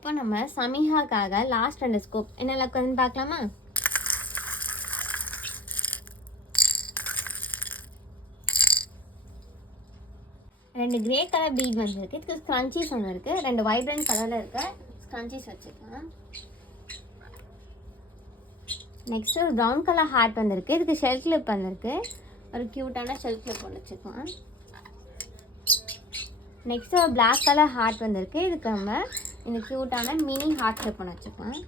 இப்போ நம்ம சமிஹாக்காக last 2 scoop என்னெல்லாம் இருக்குதுன்னு பார்க்கலாமா? ரெண்டு கிரே கலர் பீட் வந்துருக்கு. இதுக்கு ஸ்க்ரன்ச்சீஸ் ஒன்று இருக்குது. 2 வைப்ரண்ட் கலரில் இருக்க ஸ்க்ரன்ச்சீஸ் வச்சுக்கலாம். நெக்ஸ்ட்டு ஒரு ப்ரௌன் கலர் ஹார்ட் வந்திருக்கு. இதுக்கு ஷெல் கிளிப் வந்திருக்கு. ஒரு க்யூட்டான ஷெல் கிளிப் ஒன்று வச்சுக்கலாம். நெக்ஸ்ட்டு ஒரு பிளாக் கலர் ஹார்ட் வந்திருக்கு. இதுக்கு நம்ம இந்த க்யூட்டான மினி ஹார்ட் கிளிப் ஒன்று வச்சுக்கலாம்.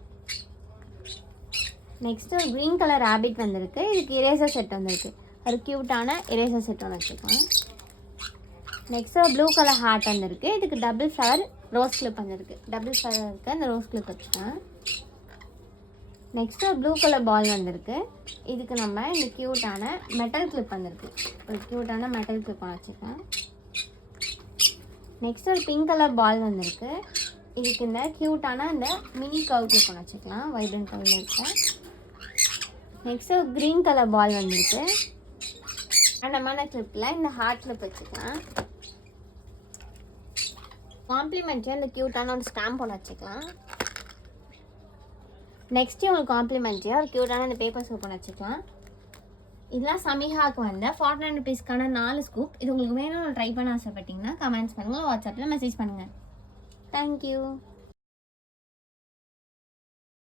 நெக்ஸ்ட்டு ஒரு க்ரீன் கலர் ரேபிட் வந்திருக்கு. இதுக்கு இரேசர் செட் வந்திருக்கு. ஒரு க்யூட்டான இரேசர் செட் ஒன்று வச்சுக்கலாம். நெக்ஸ்ட் ஒரு ப்ளூ கலர் ஹார்ட் வந்திருக்கு. இதுக்கு டபுள் ஃப்ளவர் ரோஸ் கிளிப் வந்திருக்கு. டபுள் ஃப்ளவர் இருக்குது. அந்த ரோஸ் கிளிப் வச்சுக்கலாம். நெக்ஸ்ட் ஒரு ப்ளூ கலர் பால் வந்திருக்கு. இதுக்கு நம்ம இந்த க்யூட்டான மெட்டல் கிளிப் வந்திருக்கு. ஒரு க்யூட்டான மெட்டல் கிளிப் வச்சுக்கலாம். நெக்ஸ்ட் ஒரு பிங்க் கலர் பால் வந்திருக்கு. இதுக்கு இந்த க்யூட்டான இந்த மினி கவ் கிளிப் ஒன்று வச்சுக்கலாம். வைப்ரண்ட் கலரில் இருக்கு. நெக்ஸ்ட் ஒரு க்ரீன் கலர் பால் வந்திருக்கு. அந்தமான கிளிப்பில் இந்த ஹார்ட் கிளிப் வச்சுக்கலாம். காம்ப்ளிமெண்ட்ரியாக இந்த க்யூட்டான ஒரு ஸ்டாம்ப் ஒன்று வச்சுக்கலாம். நெக்ஸ்ட்டு உங்களுக்கு காம்ப்ளிமெண்ட்ரியாக ஒரு க்யூட்டான இந்த பேப்பர் சோப் ஒன்று வச்சுக்கலாம். இதெல்லாம் சமிஹாவுக்கு வந்த 49 ருபீஸ்க்கான 4 ஸ்கூப். இது உங்களுக்கு வேணும்னு ட்ரை பண்ண ஆசைப்பட்டீங்கன்னா கமெண்ட்ஸ் பண்ணுங்கள், வாட்ஸ்அப்பில் மெசேஜ் பண்ணுங்கள். தேங்க்யூ.